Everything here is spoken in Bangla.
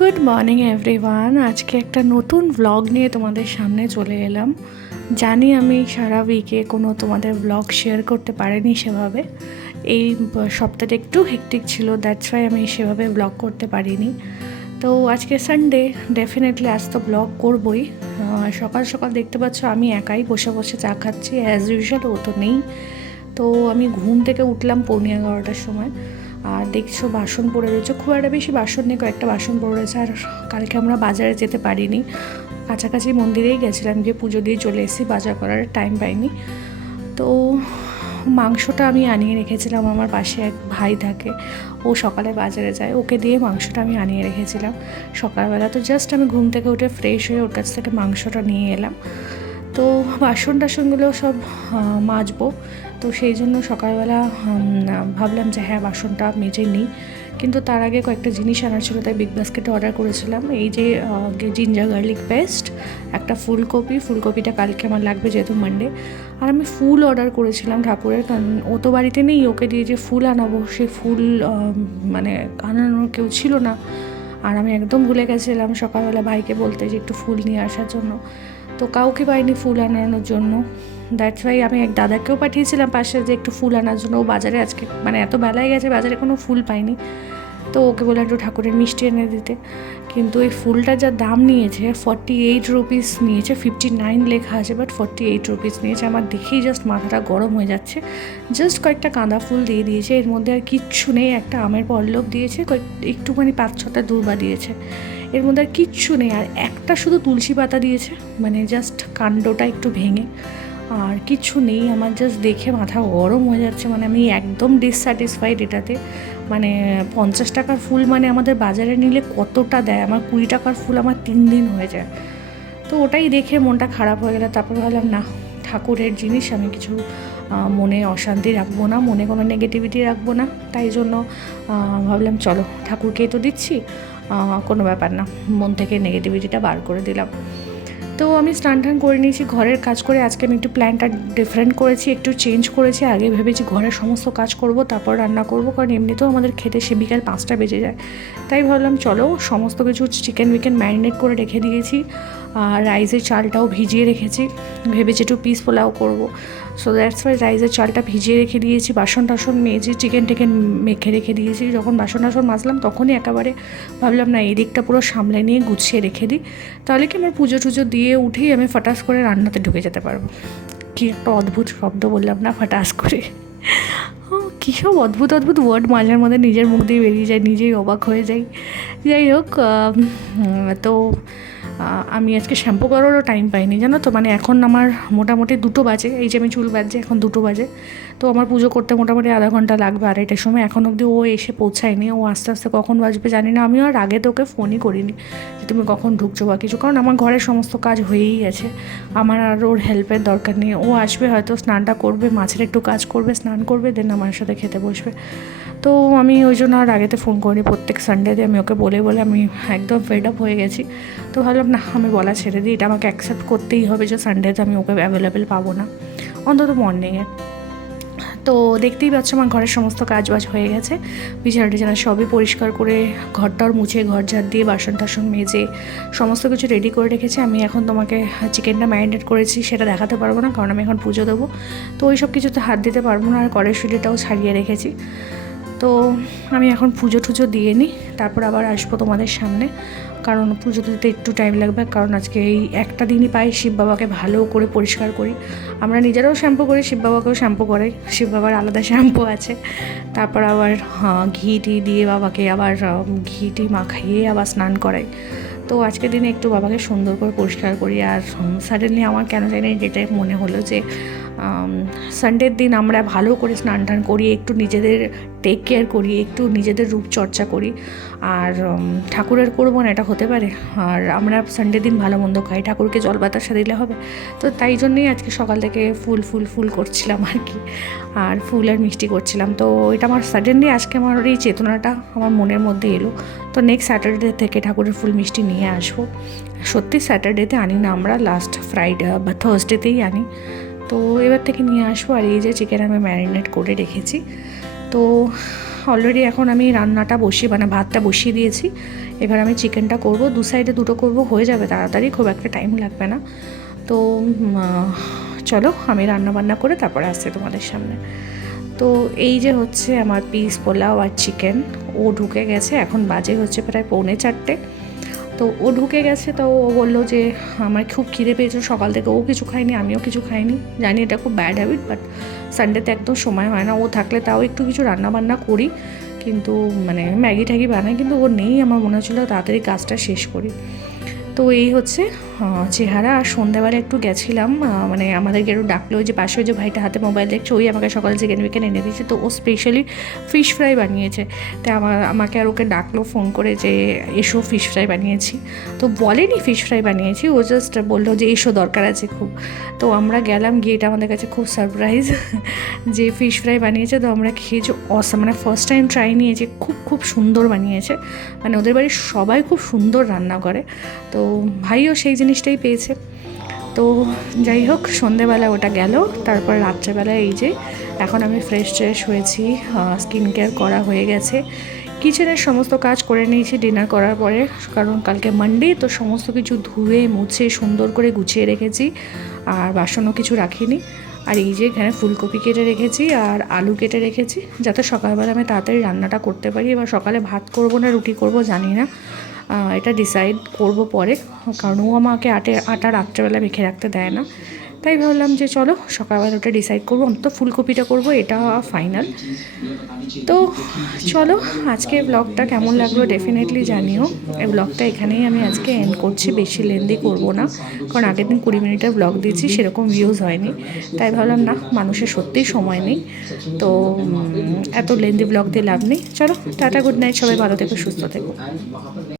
Good morning everyone. আজকে একটা নতুন ভ্লগ নিয়ে তোমাদের সামনে চলে এলাম। জানি আমি সারা উইকে কোনো তোমাদের ভ্লগ শেয়ার করতে পারিনি সেভাবে। এই সপ্তাহটা একটু হেক্টিক ছিল, দ্যাটস ওয়াই আমি সেভাবে ভ্লগ করতে পারিনি। তো আজকে সানডে, ডেফিনেটলি আজ তো ব্লগ করবই। সকাল সকাল দেখতে পাচ্ছ আমি একাই বসে বসে চা খাচ্ছি, অ্যাজ ইউজুয়াল ও তো নেই। তো আমি ঘুম থেকে উঠলাম 11:15টার সময়, আর দেখছো বাসন পড়ে রয়েছে, খুব একটা বেশি বাসন নেই, কয়েকটা বাসন পড়ে রয়েছে। আর কালকে আমরা বাজারে যেতে পারিনি, কাছাকাছি মন্দিরেই গেছিলাম, গিয়ে পুজো দিয়ে চলে এসেছি, বাজার করার টাইম পাইনি। তো মাংসটা আমি আনিয়ে রেখেছিলাম, আমার পাশে এক ভাই থাকে, ও সকালে বাজারে যায়, ওকে দিয়ে মাংসটা আমি আনিয়ে রেখেছিলাম সকালবেলা। তো জাস্ট আমি ঘুম থেকে উঠে ফ্রেশ হয়ে ওর কাছ থেকে মাংসটা নিয়ে এলাম। তো বাসন টাসনগুলো সব মাজবো, তো সেই জন্য সকালবেলা ভাবলাম যে হ্যাঁ বাসনটা মেজে নিই। কিন্তু তার আগে কয়েকটা জিনিস আনার ছিল, তাই বিগ বাস্কেটে অর্ডার করেছিলাম। এই যে জিঞ্জার গার্লিক পেস্ট, একটা ফুলকপিটা কালকে আমার লাগবে যেহেতু মানডে। আর আমি ফুল অর্ডার করেছিলাম ঠাকুরের, কারণ ও তো বাড়িতে নেই, ওকে দিয়ে যে ফুল আনাবো সেই ফুল মানে আনানোর কেউ ছিল না। আর আমি একদম ভুলে গেছিলাম সকালবেলা ভাইকে বলতে যে একটু ফুল নিয়ে আসার জন্য, তো কাউকে পাইনি ফুল আনানোর জন্য। দ্যাটস ওয়াই আমি এক দাদাকেও পাঠিয়েছিলাম পাশে যে একটু ফুল আনার জন্য। ও বাজারে আজকে মানে এত বেলায় গেছে, বাজারে কোনো ফুল পাইনি, তো ওকে বললাম একটু ঠাকুরের মিষ্টি এনে দিতে। কিন্তু এই ফুলটা যা দাম নিয়েছে, 48 রুপিস নিয়েছে, 59 লেখা আছে, বাট 48 রুপিস নিয়েছে। আমার দেখেই জাস্ট মাথাটা গরম হয়ে যাচ্ছে। জাস্ট কয়েকটা গাঁদা ফুল দিয়ে দিয়েছে, এর মধ্যে আর কিচ্ছু নেই। একটা আমের পল্লব দিয়েছে, একটুখানি 5-6টা দূর্বা দিয়েছে, এর মধ্যে আর কিচ্ছু নেই। আর একটা শুধু তুলসী পাতা দিয়েছে, মানে জাস্ট কাণ্ডটা একটু ভেঙে, আর কিচ্ছু নেই। আমার জাস্ট দেখে মাথা গরম হয়ে যাচ্ছে, মানে আমি একদম ডিসস্যাটিসফাইড এটাতে। মানে 50 টাকার ফুল মানে আমাদের বাজারে নিলে কতটা দেয়, আমার 20 টাকার ফুল আমার 3 দিন হয়ে যায়। তো ওটাই দেখে মনটা খারাপ হয়ে গেল। তারপর ভাবলাম না, ঠাকুরের জিনিস আমি কিছু মনে অশান্তি রাখবো না, মনে কোনো নেগেটিভিটি রাখবো না। তাই জন্য ভাবলাম চলো ঠাকুরকেই তো দিচ্ছি, কোনো ব্যাপার না, মন থেকে নেগেটিভিটিটা বার করে দিলাম। তো আমি স্নান টান করে নিয়েছি, ঘরের কাজ করে আজকে আমি একটু প্ল্যানটা ডিফারেন্ট করেছি, একটু চেঞ্জ করেছি। আগে ভেবেছি ঘরের সমস্ত কাজ করব, তারপর রান্না করব, কারণ এমনিতেও আমাদের খেতে সে বিকাল 5টা বেজে যায়। তাই ভাবলাম চলো সমস্ত কিছু চিকেন ম্যারিনেট করে রেখে দিয়েছি, আর রাইসের চালটাও ভিজিয়ে রেখেছি, ভেবেছি একটু পিস পোলাও করবো। সো দ্যাটস ওয়াই রাইসের চালটা ভিজিয়ে রেখে দিয়েছি, বাসন টাসন মেজে চিকেন মেখে রেখে দিয়েছি। যখন বাসন টাসন মাজলাম তখনই একেবারে ভাবলাম না, এই দিকটা পুরো সামলে নিয়ে গুছিয়ে রেখে দিই, তাহলে কি আমার পুজো টুজো দিয়ে উঠেই আমি ফটাস করে রান্নাতে ঢুকে যেতে পারবো। কি একটা অদ্ভুত শব্দ বললাম না, ফটাস করে। কী সব অদ্ভুত ওয়ার্ড মাঝের মধ্যে নিজের মুখ দিয়ে বেরিয়ে যায়, নিজেই অবাক হয়ে যাই। যাই হোক, তো আমি আজকে শ্যাম্পু করারও টাইম পাইনি, জানো তো। মানে এখন আমার মোটামুটি 2টো বাজে, এই যে আমি চুল বাজছে এখন 2টো বাজে, তো আমার পুজো করতে মোটামুটি আধা ঘন্টা লাগবে, 2:30টার সময়। এখন অবধি ও এসে পৌঁছায়নি, ও আস্তে আস্তে কখন বাজবে জানি না। আমিও আর আগে তো ওকে ফোনই করিনি যে তুমি কখন ঢুকছো বা কিছু, কারণ আমার ঘরের সমস্ত কাজ হয়েই গেছে, আমার আর ওর হেল্পের দরকার নেই। ও আসবে হয়তো, স্নানটা করবে, মাছের একটু কাজ করবে, স্নান করবে, দেন আমার সাথে খেতে বসবে। তো আমি ওই জন্য আর আগেতে ফোন করিনি। প্রত্যেক সানডেতে আমি ওকে বলে আমি একদম ফেড আপ হয়ে গেছি। তো ভাবলাম না, আমি বলা ছেড়ে দিই, এটা আমাকে অ্যাকসেপ্ট করতেই হবে যে সানডেতে আমি ওকে অ্যাভেলেবেল পাবো না, অন্তত মর্নিংয়ে। তো দেখতেই পাচ্ছ আমার ঘরের সমস্ত কাজবাজ হয়ে গেছে, বিছানা সবই পরিষ্কার করে, ঘরটাও মুছে, ঘর ঝাড় দিয়ে, বাসন টাসন মেজে সমস্ত কিছু রেডি করে রেখেছি। আমি এখন তোমাকে চিকেনটা ম্যারিনেট করেছি সেটা দেখাতে পারবো না, কারণ আমি এখন পুজো দেবো, তো ওই সব কিছুতে হাত দিতে পারবো না। আর কড়াইশুঁটিটাও ছাড়িয়ে রেখেছি। তো আমি এখন পুজো টুজো দিয়ে নিই, তারপর আবার আসবো তোমাদের সামনে, কারণ পুজো দিতে একটু টাইম লাগবে। কারণ আজকে এই একটা দিনই পাই শিব বাবাকে ভালো করে পরিষ্কার করি, আমরা নিজেরাও শ্যাম্পু করি, শিব বাবাকেও শ্যাম্পু করাই, শিব বাবার আলাদা শ্যাম্পু আছে। তারপর আবার ঘি টি দিয়ে বাবাকে আবার ঘি টি মাখাইয়ে আবার স্নান করাই। তো আজকের দিনে একটু বাবাকে সুন্দর করে পরিষ্কার করি। আর সাডেনলি আমার কেন জানি যেটা মনে হলো যে সানডের দিন আমরা ভালো করে স্নান টান করি, একটু নিজেদের টেক কেয়ার করি, একটু নিজেদের রূপচর্চা করি। আর ঠাকুরের করবো না এটা হতে পারে? আর আমরা সানডে দিন ভালো মন্দ খাই, ঠাকুরকে জল বাতাসা দিলে হবে? তো তাই জন্যই আজকে সকাল থেকে ফুল করছিলাম আর কি, আর ফুল আর মিষ্টি করছিলাম। তো এটা আমার সাডেনলি আজকে আমার এই চেতনাটা আমার মনের মধ্যে এলো। তো নেক্সট স্যাটারডে থেকে ঠাকুরের ফুল মিষ্টি নিয়ে আসবো। সত্যি স্যাটারডেতে আনি না আমরা, লাস্ট ফ্রাইডে বা থার্সডেতেই আনি। তো এবার থেকে নিয়ে আসবো। আর এই যে চিকেন আমি ম্যারিনেট করে রেখেছি, তো অলরেডি এখন আমি রান্নাটা ভাতটা বসিয়ে দিয়েছি। এবার আমি চিকেনটা করব, দু সাইডে দুটো করব, হয়ে যাবে তাড়াতাড়ি, খুব একটা টাইম লাগবে না। তো চলো আমি রান্নাবান্না করে তারপরে আসছি তোমাদের সামনে। তো এই যে হচ্ছে আমার পিস পোলাও আর চিকেন, ও ঢুকে গেছে, এখন বাজে হচ্ছে প্রায় 3:45। তো ও ঢুকে গেছে, তো ও বললো যে আমার খুব খিদে পেয়েছে সকাল থেকে, ও কিছু খায়নি আমিও কিছু খাইনি, জানি এটা খুব ব্যাড হ্যাবিট, বাট সানডেতে একদম সময় হয় না। ও থাকলে তাও একটু কিছু রান্নাবান্না করি, কিন্তু মানে ম্যাগি ট্যাগি বানাই, কিন্তু ও নেই, আমার মনে হচ্ছিলো তাড়াতাড়ি কাজটা শেষ করি। তো এই হচ্ছে চেহারা। আর সন্ধ্যাবেলা একটু গেছিলাম, মানে আমাদেরকে একটু ডাকলো, ওই যে পাশে যে ভাইটা হাতে মোবাইল দেখছে, ওই আমাকে সকালে চিকেন উইকেন এনে দিয়েছে, তো ও স্পেশালি ফিশ ফ্রাই বানিয়েছে। তাই আমাকে আর ওকে ডাকলো ফোন করে যে এসো ফিশ ফ্রাই বানিয়েছি। তো বলেনি ফিশ ফ্রাই বানিয়েছি, ও জাস্ট বললো যে এসো দরকার আছে খুব। তো আমরা গেলাম, গিয়ে এটা আমাদের কাছে খুব সারপ্রাইজ যে ফিশ ফ্রাই বানিয়েছে। তো আমরা খেয়েছি, অসাম, মানে ফার্স্ট টাইম ট্রাই নিয়েছি, খুব খুব সুন্দর বানিয়েছে। মানে ওদের বাড়ির সবাই খুব সুন্দর রান্না করে, তো ভাইও সেই জিনিসটাই পেয়েছে। তো যাই হোক, সন্ধেবেলা ওটা গেল। তারপর রাত্রেবেলা এই যে এখন আমি ফ্রেশ ট্রেশ হয়েছি, স্কিন কেয়ার করা হয়ে গেছে, কিচেনের সমস্ত কাজ করে নিয়েছি ডিনার করার পরে, কারণ কালকে মানডে, তো সমস্ত কিছু ধুয়ে মুছে সুন্দর করে গুছিয়ে রেখেছি, আর বাসনও কিছু রাখিনি। আর এই যে এখানে ফুলকপি কেটে রেখেছি আর আলু কেটে রেখেছি, যাতে সকালবেলা আমি তাড়াতাড়ি রান্নাটা করতে পারি। এবার সকালে ভাত করব না রুটি করব জানি না, এটা ডিসাইড করব পরে, কারণ ও আমাকে আটা রাত্রেবেলা মেখে রাখতে দেয় না। তাই ভাবলাম যে চলো সকালবেলা ওটা ডিসাইড করবো, অন্তত ফুলকপিটা করবো, এটা ফাইনাল। তো চলো, আজকে ব্লগটা কেমন লাগলো ডেফিনেটলি জানিও। এই ব্লগটা এখানেই আমি আজকে এন্ড করছি, বেশি লেন্দি করব না, কারণ আগের দিন 20 মিনিটের ব্লগ দিয়েছি, সেরকম ভিউজ হয়নি। তাই ভাবলাম না, মানুষের সত্যিই সময় নেই, তো এত লেন্দি ব্লগ দিয়ে লাভ নেই। চলো টাটা, গুড নাইট, সবাই ভালো থেকো, সুস্থ থেকো।